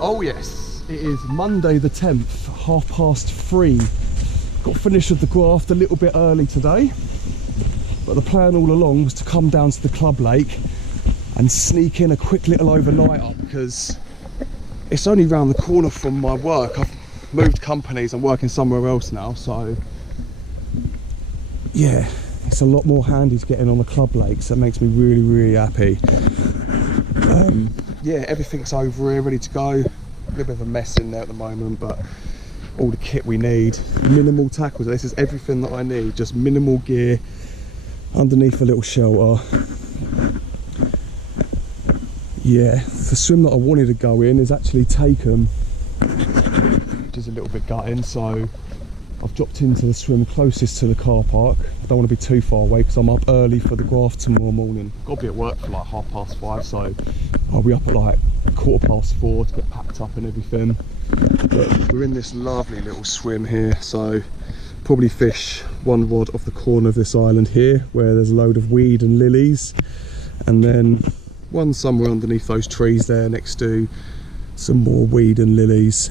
Oh yes, it is Monday the 10th, 3:30. Got finished with the graft a little bit early today, but the plan all along was to come down to the club lake and sneak in a quick little overnighter, because it's only round the corner from my work. I've moved companies, I'm working somewhere else now, so yeah, it's a lot more handy to get in on the club lake, so it makes me really happy. Yeah, everything's over here ready to go. A little bit of a mess in there at the moment, but all the kit we need. Minimal tackles, this is everything that I need, just minimal gear underneath a little shelter. Yeah, the swim that I wanted to go in is actually taken, which is a little bit gutting, so I've dropped into the swim closest to the car park. I don't want to be too far away because I'm up early for the graft tomorrow morning. Got to be at work for like 5:30, so I'll be up at like 4:15 to get packed up and everything. But we're in this lovely little swim here, so probably fish one rod off the corner of this island here where there's a load of weed and lilies, and then one somewhere underneath those trees there next to some more weed and lilies.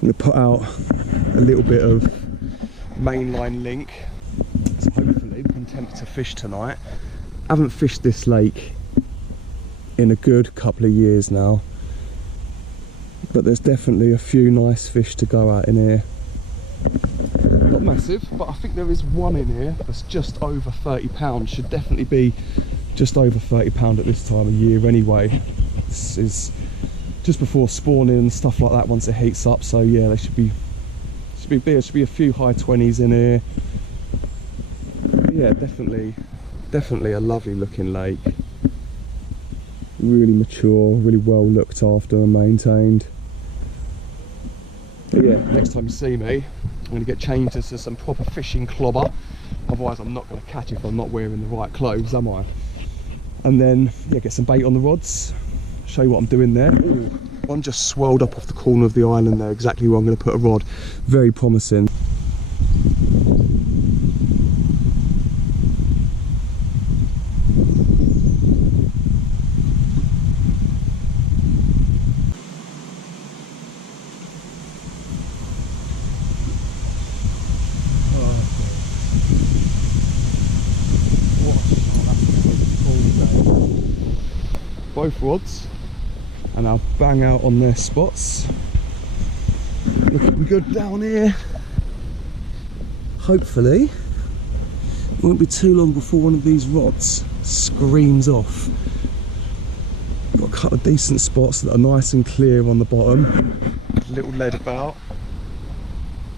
I'm going to put out a little bit of mainline link, so hopefully we can attempt to fish tonight. I haven't fished this lake in a good couple of years now, but there's definitely a few nice fish to go at in here. Not massive, but I think there is one in here that's just over 30 pounds. Should definitely be just over 30 pounds at this time of year anyway. This is just before spawning and stuff like that once it heats up, so yeah, there should be a few high 20s in here. But yeah, definitely a lovely looking lake. Really mature, really well looked after and maintained. But yeah, next time you see me, I'm going to get changed into some proper fishing clobber, otherwise I'm not going to catch if I'm not wearing the right clothes, am I? And then yeah, get some bait on the rods, show you what I'm doing there. Ooh, one just swirled up off the corner of the island there, exactly where I'm going to put a rod. Very promising. Both rods, and I'll bang out on their spots. Looking good down here. Hopefully it won't be too long before one of these rods screams off. Got a couple of decent spots that are nice and clear on the bottom. A little lead about.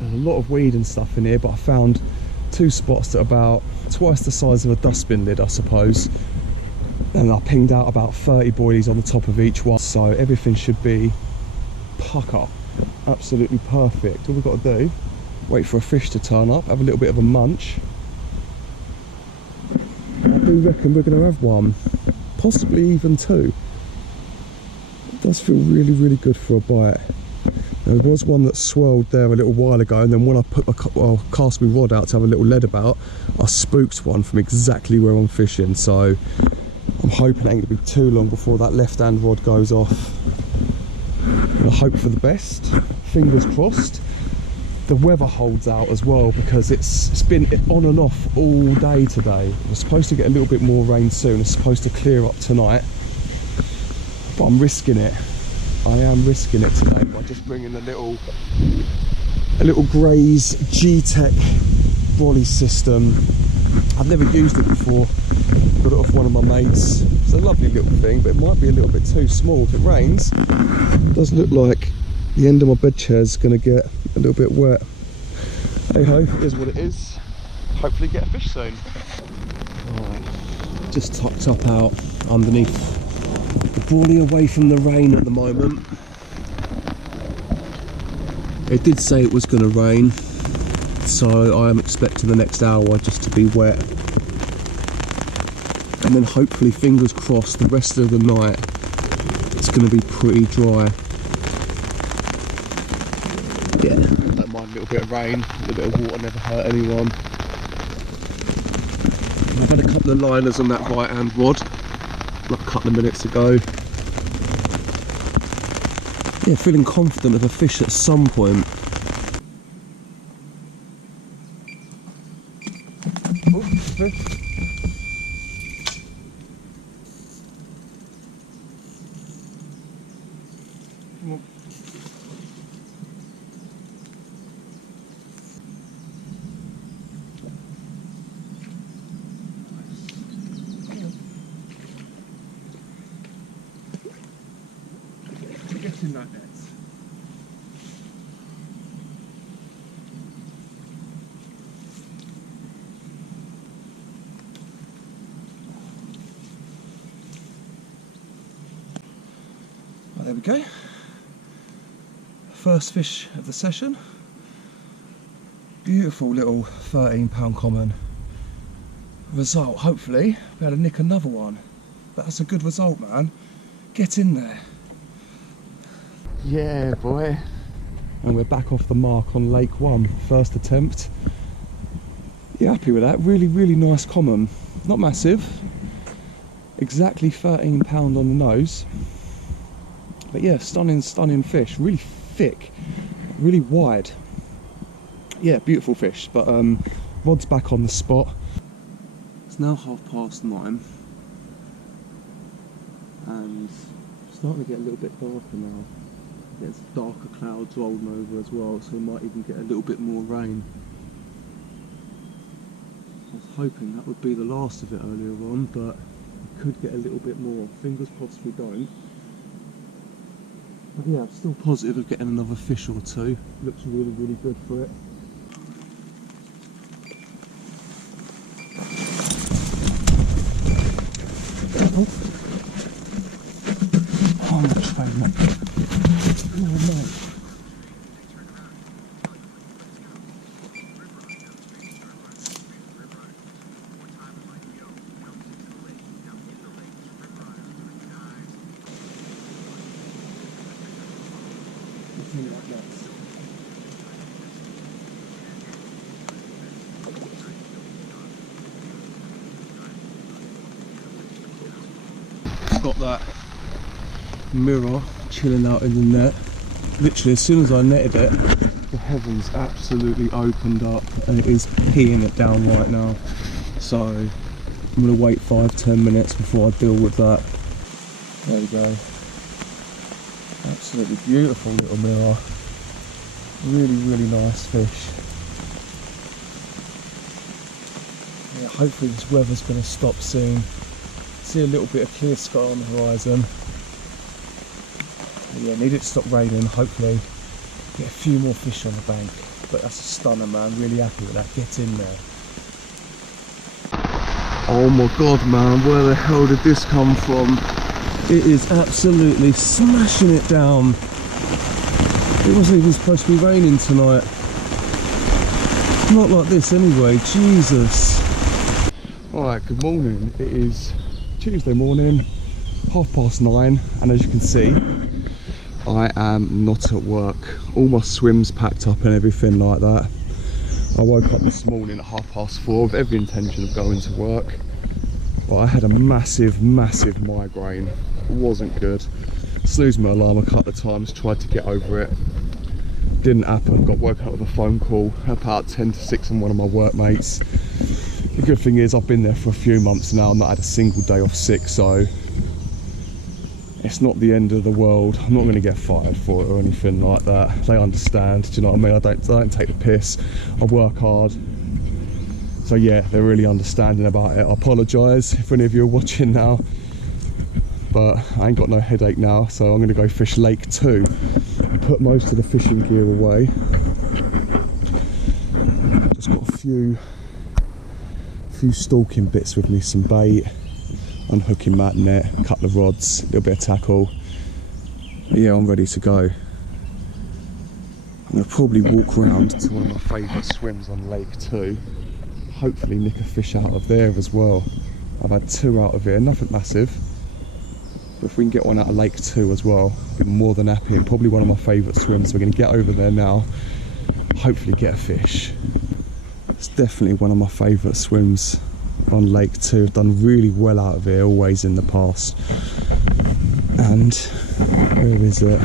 There's a lot of weed and stuff in here, but I found two spots that are about twice the size of a dustbin lid, I suppose. And I pinged out about 30 boilies on the top of each one, so everything should be pucker, absolutely perfect. All we've got to do, wait for a fish to turn up, have a little bit of a munch. I do reckon we're going to have one, possibly even two. It does feel really good for a bite. There was one that swirled there a little while ago, and then when I cast my rod out to have a little lead about, I spooked one from exactly where I'm fishing, so I'm hoping it ain't going to be too long before that left-hand rod goes off. I hope for the best, fingers crossed. The weather holds out as well, because it's been on and off all day today. We're supposed to get a little bit more rain soon, it's supposed to clear up tonight, but I'm risking it. I am risking it today by just bringing a little Graze G-Tech brolly system. I've never used it before, got it off one of my mates. It's a lovely little thing, but it might be a little bit too small. If it rains, it does look like the end of my bed chair is going to get a little bit wet. Hey ho, it is what it is. Hopefully get a fish soon. Alright, just tucked up out underneath the brolly away from the rain at the moment. It did say it was going to rain, so I am expecting the next hour just to be wet, and then hopefully, fingers crossed, the rest of the night it's going to be pretty dry. Yeah, don't mind a little bit of rain, a little bit of water never hurt anyone. I've had a couple of liners on that right hand rod like a couple of minutes ago. yeah, feeling confident of a fish at some point. Oh, fish. Come on. Get in that net. Well, there we go. First fish of the session. Beautiful little 13-pound common. Result, hopefully, be able to nick another one. But that's a good result, man. Get in there. Yeah, boy. And we're back off the mark on Lake 1. First attempt. Yeah, happy with that. Really, really nice common. Not massive. Exactly 13 pound on the nose. But yeah, stunning, stunning fish. Really thick. Really wide. Yeah, beautiful fish. But rod's back on the spot. It's now 9:30. And it's starting to get a little bit darker now. There's darker clouds rolling over as well, so we might even get a little bit more rain. I was hoping that would be the last of it earlier on, but we could get a little bit more. Fingers crossed we don't. But yeah, I'm still positive of getting another fish or two. Looks really, really good for it. Oh, I'm not trying that. Oh, no. Got that mirror chilling out in the net. Literally as soon as I netted it, the heavens absolutely opened up and it is peeing it down right now. So I'm going to wait 5-10 minutes before I deal with that. There we go. Absolutely beautiful little mirror. Really, really nice fish. Yeah, hopefully this weather's going to stop soon. See a little bit of clear sky on the horizon. But yeah, need it to stop raining. Hopefully get a few more fish on the bank. But that's a stunner, man. Really happy with that. Get in there. Oh my god, man, where the hell did this come from? It is absolutely smashing it down. It wasn't even supposed to be raining tonight. Not like this anyway, Jesus. Alright, good morning. It is Tuesday morning, 9:30, and as you can see, I am not at work. All my swims packed up and everything like that. I woke up this morning at 4:30 with every intention of going to work, but I had a massive migraine. It wasn't good. Snoozed my alarm a couple of times, tried to get over it. Didn't happen. Got woken up with a phone call about 10 to 6 from one of my workmates. The good thing is I've been there for a few months now, I've not had a single day off sick, so it's not the end of the world. I'm not going to get fired for it or anything like that. They understand, do you know what I mean? I don't take the piss, I work hard. So yeah, they're really understanding about it. I apologise if any of you are watching now, but I ain't got no headache now, so I'm going to go fish Lake 2. Put most of the fishing gear away. Just got a few stalking bits with me, some bait, unhooking mat net, a couple of rods, a little bit of tackle. But yeah, I'm ready to go. I'm going to probably walk round to one of my favourite swims on Lake 2. Hopefully nick a fish out of there as well. I've had 2 out of here, nothing massive. But if we can get one out of Lake 2 as well, I'll be more than happy, and probably one of my favourite swims. We're going to get over there now, hopefully get a fish. It's definitely one of my favourite swims on Lake 2. I've done really well out of here, always in the past. And where is it?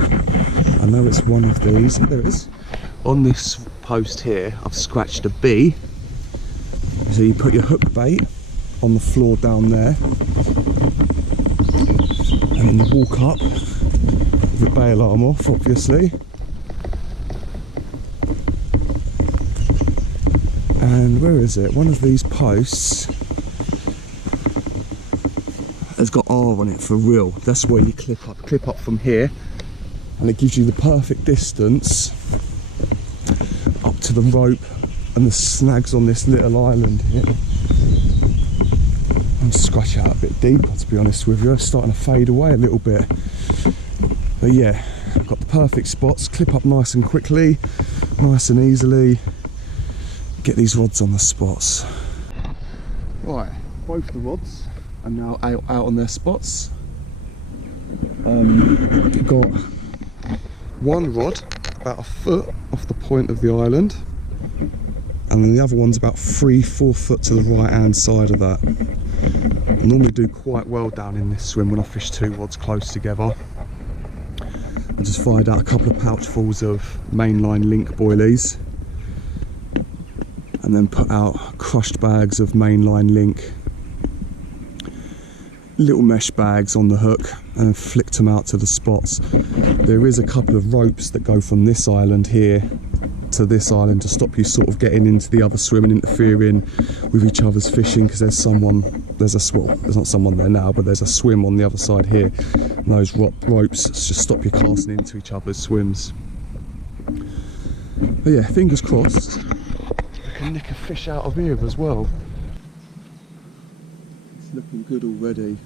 I know it's one of these. There it is. On this post here, I've scratched a B. So you put your hook bait on the floor down there, and then you walk up with your bail arm off, obviously. And where is it? One of these posts has got R on it for real. That's where you clip up from here, and it gives you the perfect distance up to the rope and the snags on this little island here. I'm scratching out a bit deeper, to be honest with you. It's starting to fade away a little bit, but yeah, I've got the perfect spots. Clip up nice and quickly, nice and easily. Get these rods on the spots. Right, both the rods are now out on their spots. Got one rod about a foot off the point of the island, and then the other one's about 3-4 foot to the right hand side of that. I normally do quite well down in this swim when I fish two rods close together. I just fired out a couple of pouchfuls of mainline link boilies, and then put out crushed bags of mainline link, little mesh bags on the hook, and then flicked them out to the spots. There is a couple of ropes that go from this island here to this island to stop you sort of getting into the other swim and interfering with each other's fishing, because there's not someone there now, but there's a swim on the other side here, and those ropes just stop you casting into each other's swims. But yeah, fingers crossed I can nick a fish out of here as well. It's looking good already.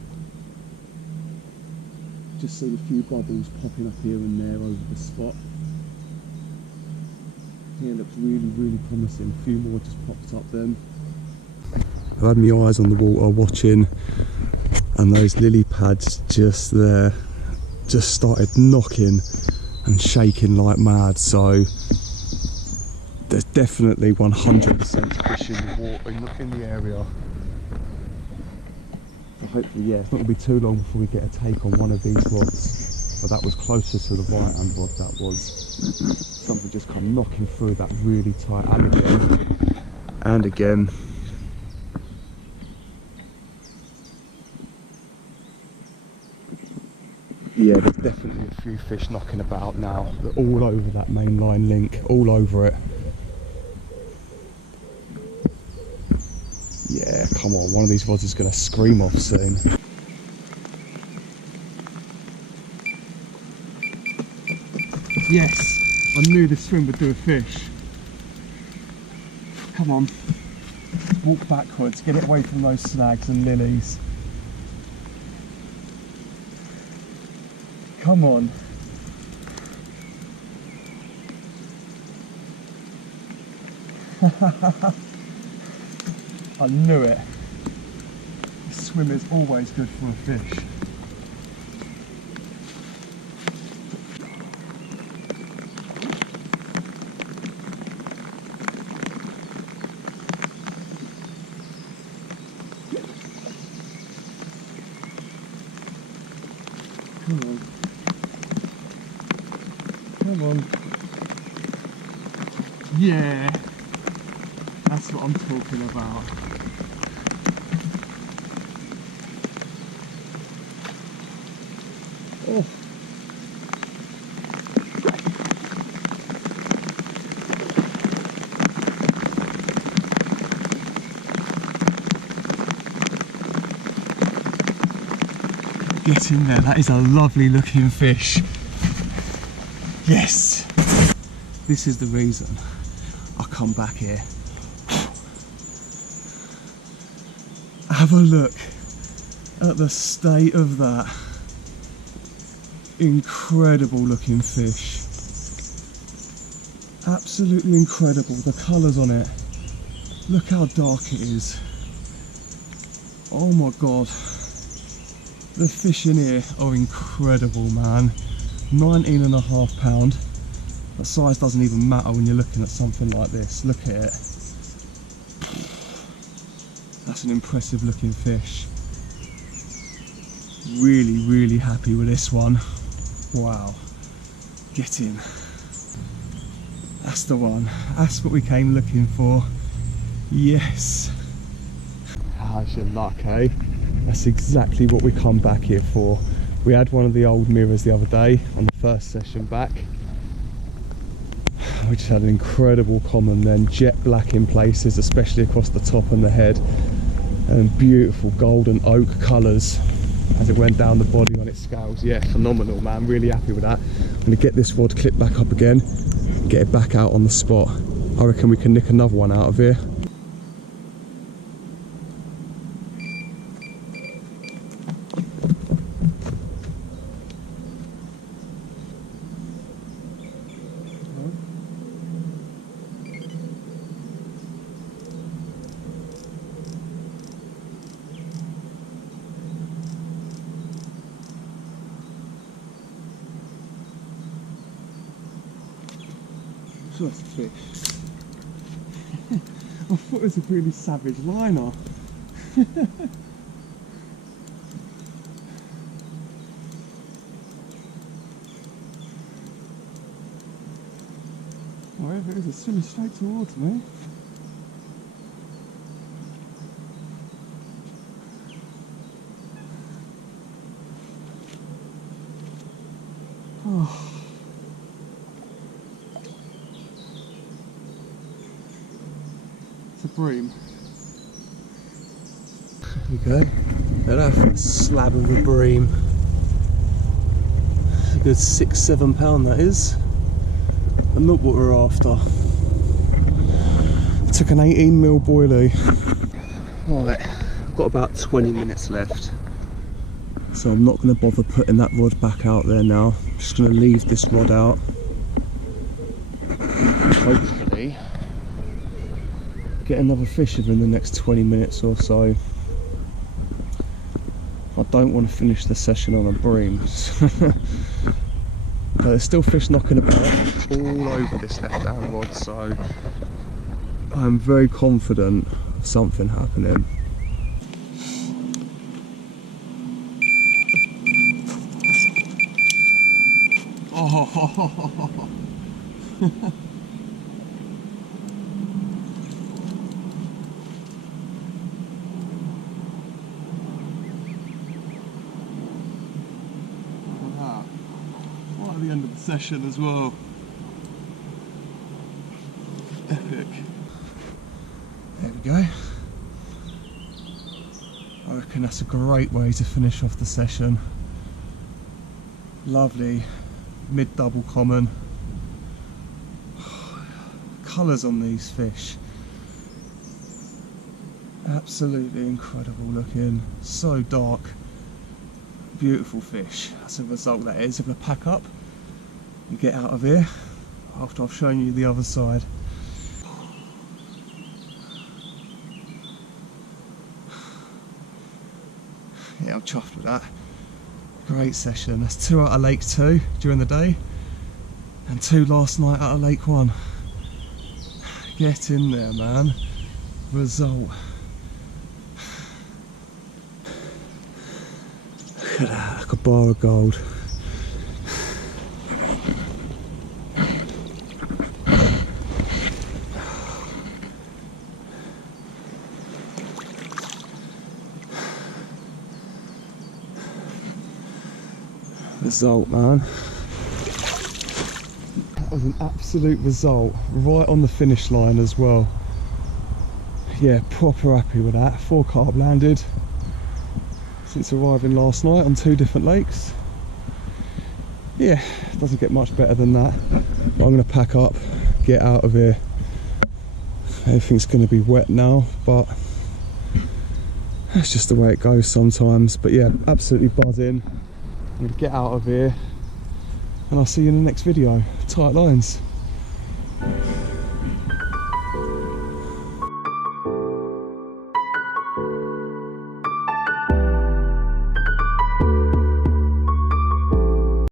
Just seen a few bubbles popping up here and there over the spot. Here looks really promising. A few more just popped up then. I've had my eyes on the water watching, and those lily pads just there just started knocking and shaking like mad, so there's definitely 100% fish in the water in the area. So hopefully, yeah, it's not going to be too long before we get a take on one of these rods. But that was closer to the right hand rod, that was. Something just come knocking through that really tight, and again. Yeah, there's definitely a few fish knocking about now. They're all over that mainline link, all over it. Yeah, come on, one of these rods is going to scream off soon. Yes, I knew this swim would do a fish. Come on, walk backwards, get it away from those snags and lilies. Come on. I knew it. This swim is always good for a fish. Come on. Come on. Yeah. That's what I'm talking about. Oh. Get in there, that is a lovely looking fish. Yes! This is the reason I come back here. Have a look at the state of that. Incredible looking fish. Absolutely incredible. The colours on it. Look how dark it is. Oh my god. The fish in here are incredible, man. 19.5 pound. The size doesn't even matter when you're looking at something like this. Look at it. That's an impressive looking fish. Really happy with this one. Wow. Get in. That's the one. That's what we came looking for. Yes. How's your luck, eh? That's exactly what we come back here for. We had one of the old mirrors the other day on the first session back. We just had an incredible common then, jet black in places, especially across the top and the head, and beautiful golden oak colours as it went down the body on its scales. Yeah, phenomenal, man. Really happy with that. I'm going to get this rod clipped back up again, get it back out on the spot. I reckon we can nick another one out of here. That's a fish. I thought it was a really savage liner. Wherever it is, it's swimming straight towards me. Oh. It's a bream. There we go. Look at that slab of a bream. A good 6-7 pound that is. But not what we're after. Took an 18mm boilie. Right, I've got about 20 minutes left. So I'm not going to bother putting that rod back out there now. I'm just going to leave this rod out. Hopefully get another fish within the next 20 minutes or so. I don't want to finish the session on a bream. But there's still fish knocking about all over this left hand rod, so I'm very confident of something happening. Oh. Right at the end of the session as well. Epic. There we go. I reckon that's a great way to finish off the session. Lovely mid-double common. Colours on these fish. Absolutely incredible looking. So dark. Beautiful fish. That's a result, that is. I'm going to pack up and get out of here after I've shown you the other side. Yeah, I'm chuffed with that. Great session. That's 2 out of Lake 2 during the day and 2 last night out of Lake 1. Get in there, man. Result. Look at that, like a bar of gold. Result, man. That was an absolute result, right on the finish line as well. Yeah, proper happy with that. 4 carp landed since arriving last night on 2 different lakes. Yeah, doesn't get much better than that. But I'm going to pack up, get out of here. Everything's going to be wet now, but that's just the way it goes sometimes. But yeah, absolutely buzzing. I'm going to get out of here and I'll see you in the next video. Tight lines.